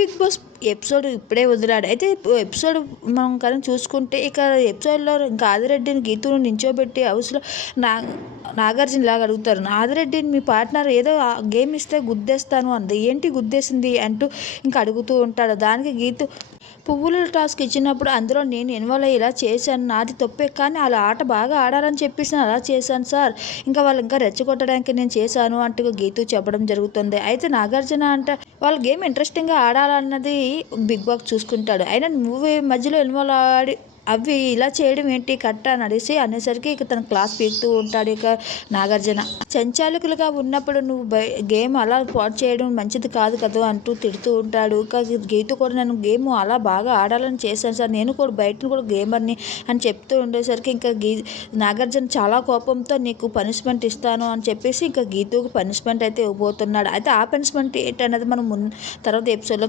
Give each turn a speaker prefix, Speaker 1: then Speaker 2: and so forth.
Speaker 1: Big boss episode ఇప్పుడే వదిలాడు. అయితే ఎపిసోడ్ మనం కానీ చూసుకుంటే ఇక ఎపిసోడ్లో ఇంకా ఆదిరెడ్డిని గీతును నించోబెట్టి హౌస్లో నా నాగార్జున లాగా అడుగుతారు ఆదిరెడ్డిని మీ పార్ట్నర్ ఏదో గేమ్ ఇస్తే గుద్దేస్తాను అంది. ఏంటి గుద్దేసింది? అంటూ ఇంకా అడుగుతూ ఉంటాడు. దానికి గీతు పువ్వుల టాస్క్ ఇచ్చినప్పుడు అందులో నేను ఇన్వాల్వ్ అయ్యి ఇలా చేశాను. నాది తప్పే కానీ వాళ్ళ ఆట బాగా ఆడాలని చెప్పేసి అలా చేశాను సార్. ఇంకా వాళ్ళు ఇంకా రెచ్చగొట్టడానికి నేను చేశాను అంటూ గీతు చెప్పడం జరుగుతుంది. అయితే నాగార్జున అంటే వాళ్ళ గేమ్ ఇంట్రెస్టింగ్గా ఆడాలన్నది బిగ్ బాస్ చూసుకుంటాడు. అయినా నువ్వు మధ్యలో ఇన్వాల్వ్ ఆడి అవి ఇలా చేయడం ఏంటి? కట్ట అని అడిసి అనేసరికి ఇక తన క్లాస్ పీకుతూ ఉంటాడు ఇక నాగార్జున. సంచాలకులుగా ఉన్నప్పుడు నువ్వు బై గేమ్ అలా పాటు చేయడం మంచిది కాదు కదా అంటూ తిడుతూ ఉంటాడు. ఇక గీత కూడా నేను గేమ్ అలా బాగా ఆడాలని చేశాను సార్. నేను కూడా బయట కూడా గేమర్ని అని చెప్తూ ఉండేసరికి ఇంకా గీ నాగార్జున చాలా కోపంతో నీకు పనిష్మెంట్ ఇస్తాను అని చెప్పేసి ఇంకా గీతుకు పనిష్మెంట్ అయితే ఇవ్వబోతున్నాడు. అయితే ఆ పనిష్మెంట్ ఏంటన్నది మనం ముందు తర్వాత ఎపిసోడ్లో